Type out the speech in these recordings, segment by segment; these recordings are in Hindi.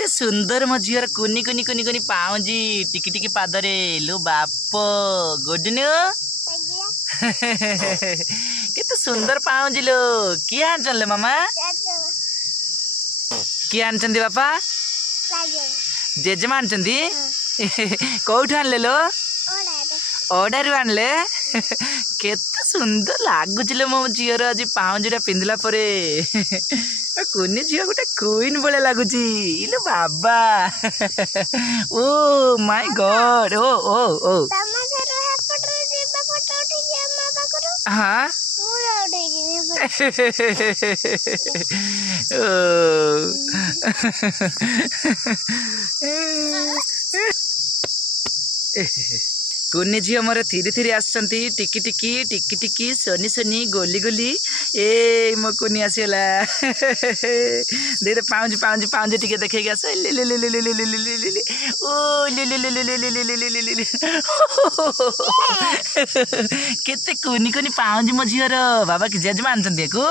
केते सुंदर मो झीर कुनी कुनी कुनी कुनी पाऊँजी टिकी टिकी पादरे लो बाप गुडनु केते सुंदर पाऊँजी लो किए आनचन लो मामा किए आनचन बापा जेजेमा आनचन कौठ आनले लो ओडारू आनले केते सुंदर लागुच लो मो झीर आज पाऊँजीटा पिंधला परे कुनी झील गोटे क्वीन भाया लगुच इलो बाबा ओ माय गॉड ओ ओ ओ हाँ कुनी झी मोर थीरी थीरी आसती टिकी टिकी टिकी टिकी सोनी सोनी गोली गोली ए मो कुनी आसीगला दे पाऊँज पाऊँज पाऊँज टिके देखे आस ले ले ले ले ले ले ले ले ले ले ओ ले ले ले ले ले ले ले ले ले ले ले केते कुनी कुनी पाऊँज मो झीर बाबा कि जेजेमा आनछन्ती को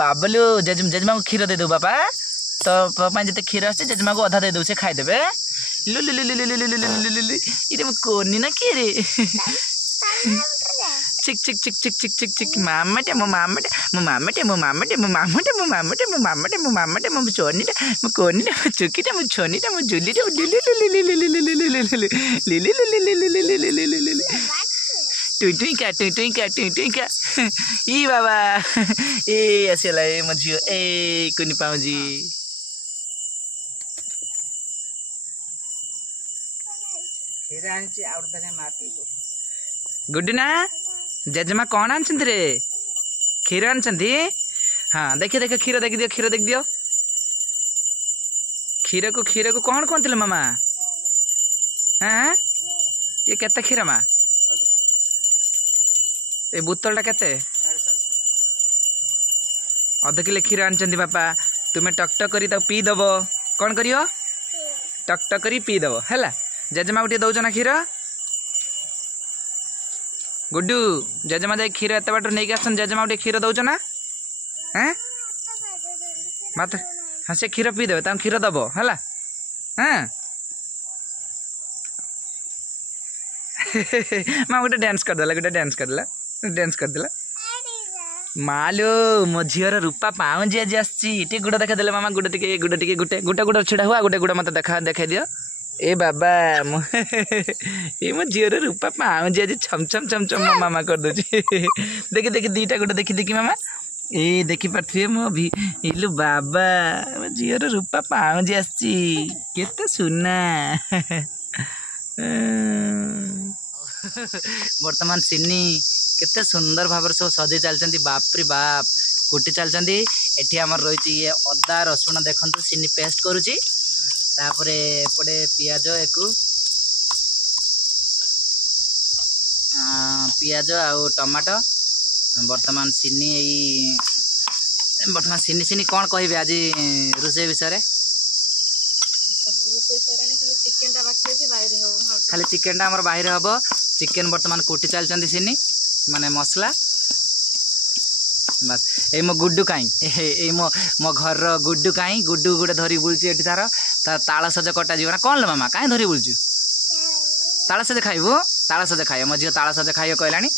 बाबलो जेजेमा को क्षीर दे दो बाबा तो जिते क्षीर आसे जेजेमा को अधा दे दो से खाईदेवे लु लु लु लु लु लु लु लु लु लु इरे म कोनी ना के रे चिक चिक चिक चिक चिक चिक चिक मामाटे मो मामाटे मो मामाटे मो मामाटे मो मामाटे मो मामाटे मो मामाटे मो मामाटे मो चोनीटा मो कोनीटा मो चुकीटा मो छोनीटा मो जुलीटा लु लु लु लु लु लु लु लु लु लु लु लु टुई टुई का टुई टुई का टुई टुई का ई बाबा ए आसीला ए म झियो ए कुनी पाऊँजी गुड्डू जेजेमा कौन आनछन्ती रे क्षीर आनछन्ती हाँ देखिए देखिए क्षीर देख दियो क्षीर देख दियो क्षीर को कौन कहते मामा हाँ ये केते क्षीर मा ए बोतलटा केते अध किलो क्षीर आनछन्ती बापा तुम्हें टकटक करी पी दब कौन करियो टकटक करी पी दब हैला जेजेमा गोटे दौच ना क्षीर गुड्डू जेजेमा जाए क्षीर एत बाट नहीं आसन जेजेमा गोटे क्षीर दौच ना हाँ मत हाँ से क्षीर पी देवे क्षीर दब है हाँ माँ गोटे डांस करदेला गोटे डांस करदेला मालो मो झीर रूपा पाऊँजी आज आसी गुड़ देखादे मामा गुड़ टे गुटे गुड़ छिड़ा हुआ गोटे गुड़ मत देखा दियो ए बाबा ये मो झीर रूपा पाऊँजी आज छम छम छम छम मो मामा कर दूची देखी देखी दीटा गोटे देखी देखी मामा ए देखी पारे मो भी इलु बाबा मो झीर रूपा पाऊँजी आसी केते सुना वर्तमान सिनी केते सुंदर भाव सब सजे चलती बाप रे बाप कुटी चलती एठी हमर रही ये अदा रसुण देखंतु सिनी पेस्ट करुची तापरे एपटे पियाज पियाज आउ टमाटो वर्तमान सिनी वर्तमान सिनी सिनी कौन कहे आज रोषे विषय खाली चिकेन टा बाहर हम चिकेन वर्तमान कुटी चलती सिनी माने मसला बस ए मो गुड्डू काई ए मो घर गुड्डू काई गुड्डू गोटे धरी बुलची एठी तार ताल सज कटा जीवना कौन लो मामा काई धरी बुलचु ताल सज खाइबो ताल सज खाइ मो झियो ताल सज खाइयो कहलानी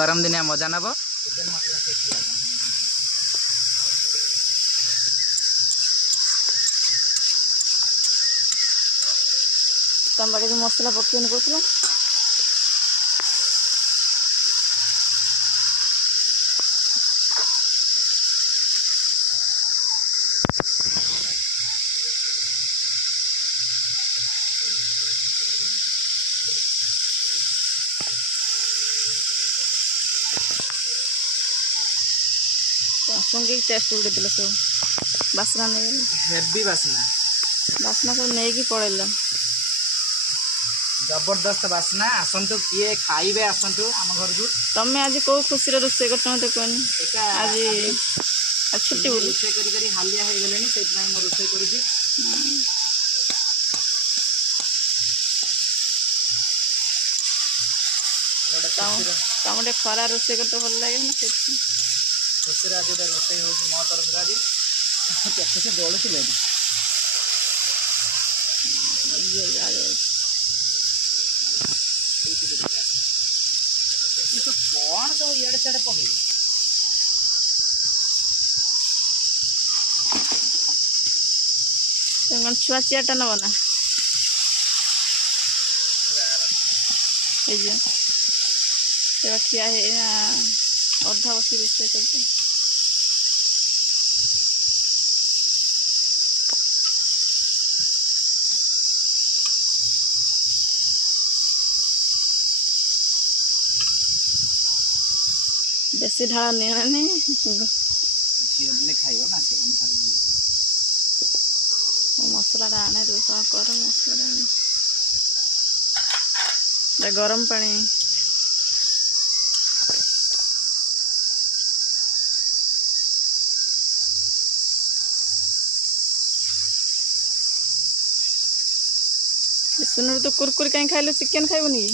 गरम दिन मजा नब तम बाड़ी मसला पकेनि कहूला टेस्ट उड़े दिल सब बासना नहीं हेवी बासना बासना सब नहीं कि पड़ेल जबरदस्त बासना आसतु किए खाइबे आसतु आम घर को तमें आज कौ खुशी रोषे कर मत कहनी आज छुट्टी बोल रोषे करी हालिया हो गले से मो रोषे करुची तमटे खरा रोषे करते भल लगे ना खुशी आज रोषे हो मो तरफ आज जलुले तो कौन तो इड़े चढ़े पके छुआ चेयरटा नब ना ठिया अधा बस रोषे कर बेसी ढाल नहीं खाइब ना से मसला आने कर मसला गरम पानी सुन तो कुरकुरी कहीं खाइल चिकेन खाइबनी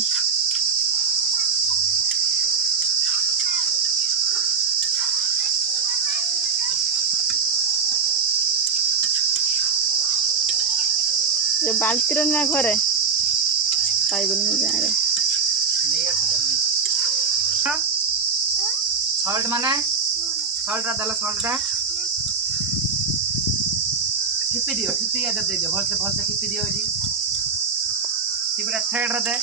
जो बाल्टी ना घरे खाइबनी मो गाँव सल्ट माने सल्ट दल सल्ट ठिपी दियो ठिपी दे दियो भलसे ठिपी दियो जी ठिपीटा थ्रेड दे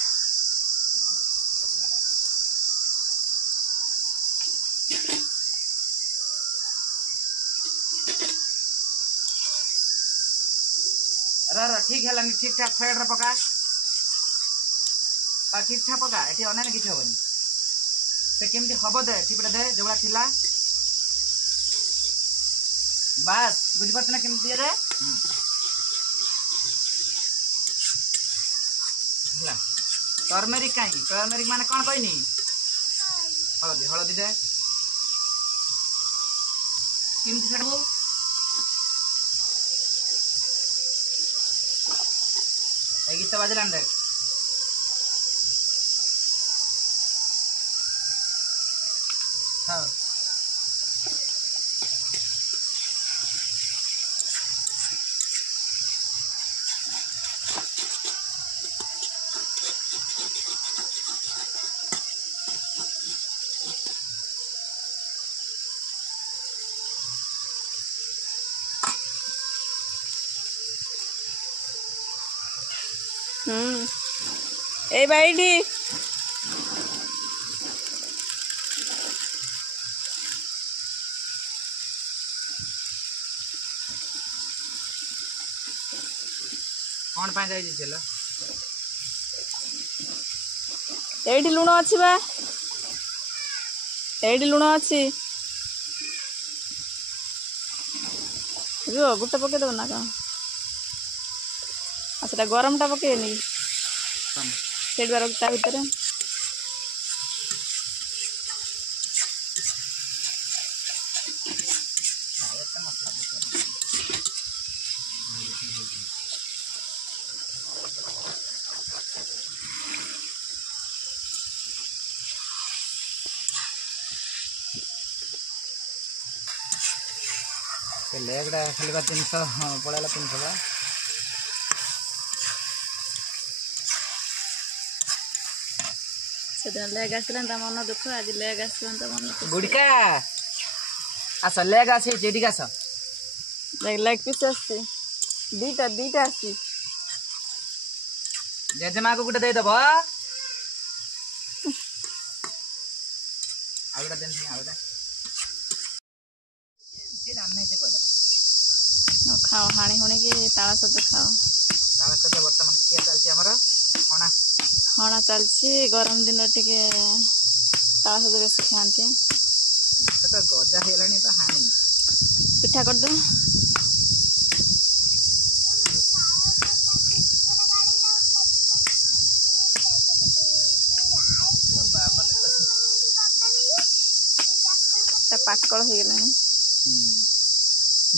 ठीक है ठीक ठाक थ्रेड पका ठीक ठाक पका ये अनेक किसी हेनी से केमती हम दे ठिपीटा दे जो थिला बास बुझीपार ना केमती दे टर्मेरिक कहीं टर्मेरिक माने कौन कहनी हलदी हलदी दे केमती छाड़ू गीत बाजिलान देख हाँ ए बैठी कौन पाए जाई चल एठी लुण अछि बा एठी लुण अछि जो गुट्टा पके दो ना का अच्छा गरम टा पके नहीं सेठ बार ता भीतर लेगड़ा खाली 300 पड़ेगा 300 सेदिन लेग आसला मन दुख आज लेग आसला मन गुड़िका आस लेग आस जेडी आस लेग पीस आसी दीटा दीटा आसी जेजेमा को गुटे देदब आउटा देन आउटा से जानने से कोइ दला खाओ हाणी हुणी की ताला सज बर्तमान किया चलती हमर हणा हणा चलती गरम दिन टिके ताला सज बेस खाते तो गजा हेलानी तो हाणी पिठा कर दे पाकल हो गला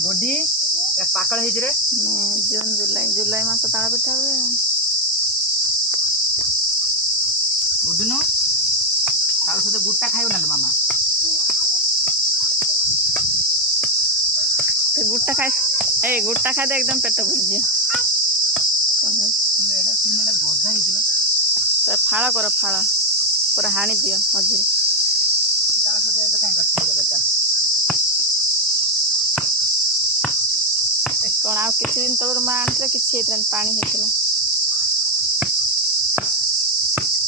गोडी पाकल है रे जून जुलाई मास ताला पिठा हुए गुडुनु ताल सते गुट्टा खाइब ना मामा तो गुट्टा खाए ए गुट्टा खाए तो एकदम पेट भर जिया ତିନଟା ଗଜା ହେଇଥିଲା ତାର ଫାଳ କର ଫାଳ ପୁରା ହାଣି ଦିଅ ମଝିରେ। ତା ସହିତ ଏବେ କାଇଁ କାଟିଛ ବେକାର। କଣ ଆଉ କିଛି ଦିନ ତଳରୁ ମା ଆଣିଥିଲା କିଛି ହେଇଥିଲା ପାଣି ହେଇଥିଲା।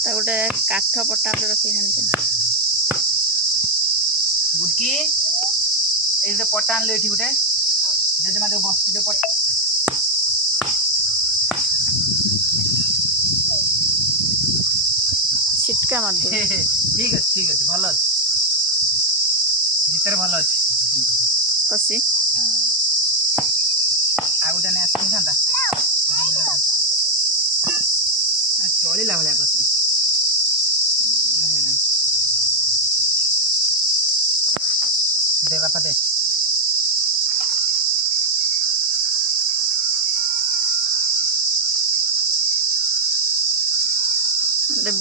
ତା ଗୋଟେ କାଠ ପଟା ଉପରେ ରଖିକି ହାଣିଥିଲି। ଗୁଡକି ଏଇ ଗୋଟେ ପଟା ଆଣିଲେ ଏଠି ଗୋଟେ ଜେଜେମା ଯୋଉ ବସିଛି ଯୋଉ ପଟା छिटका मत दो। ठीक अच्छे भल अच्छे भितर भल अच्छे कसी आ गोटे नहीं आसी था चलिला भाया कसी बुढ़ा है दे बापा दे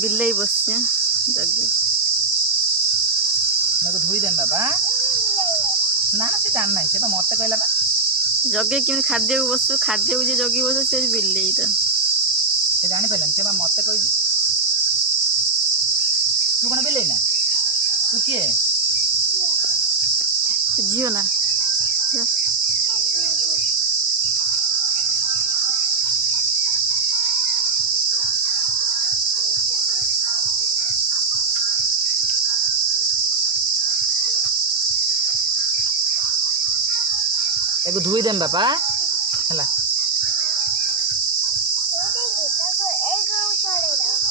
बिल्ले बस जगे धोई देम बाबा ना ना से जान नहीं से तो मत कहला बा जगे कि खाद्य को बस खाद्य को जगी बस से बिल्ले से जानी पालन से मत कही तू कौन बिल्ले ना तू किए झील ना एगो धोई देम बापा हला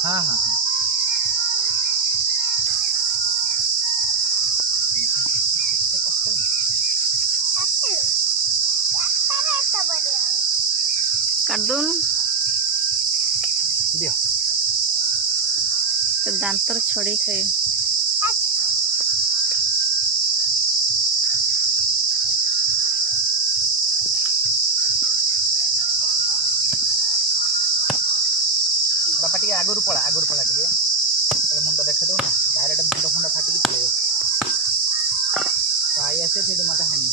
हाँ हाँ काट दो दियो तो दांतर छड़ी खाए बापा टी आगुरी पड़ा टे मुंड देखा दो ना डायरेक्ट मुंड फुंड फाटिक पड़े तो आई आसे से मत हानि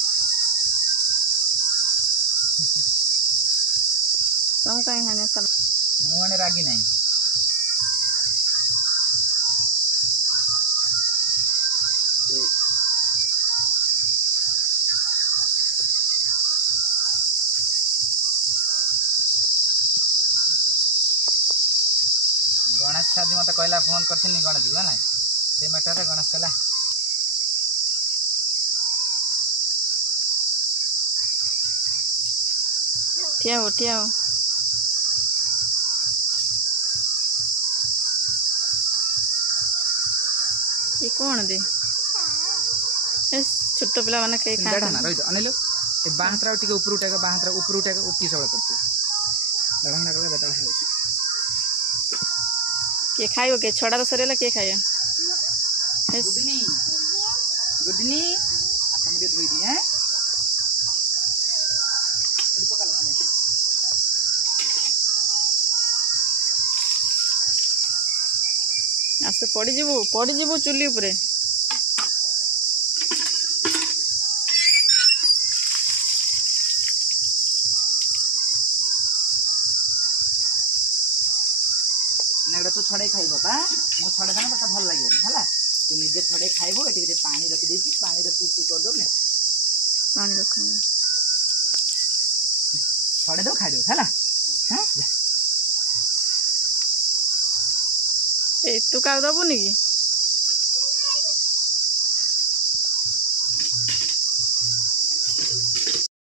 तुम कहीं हानि सब मुझे रागी नहीं गणेश छाजी मत कहला फोन कर गणेश जी ना से मैटर गणेश कहला ठिया हो ये कौन दे छोट पिला माने कई ना रही अनिलो ए बाहतरा टिके ऊपर उठा बाहतरा ऊपर उठा उपी सब करते दड़ंगा कर बेटा है के खाइयो के छड़ा तो सरेला के खाइयो गुडनी अच्छा मुझे धोई दी हैं आसे पड़ी जीवो चुली उपरे ना तू छड़े खाइब पा मु छड़े देना तो भल लगे है तू निजे छड़े खाइब ये पानी रखी देती पानी रे पू कर दो पानी रख छड़े दो खाई दो है ए तू का दबुनी की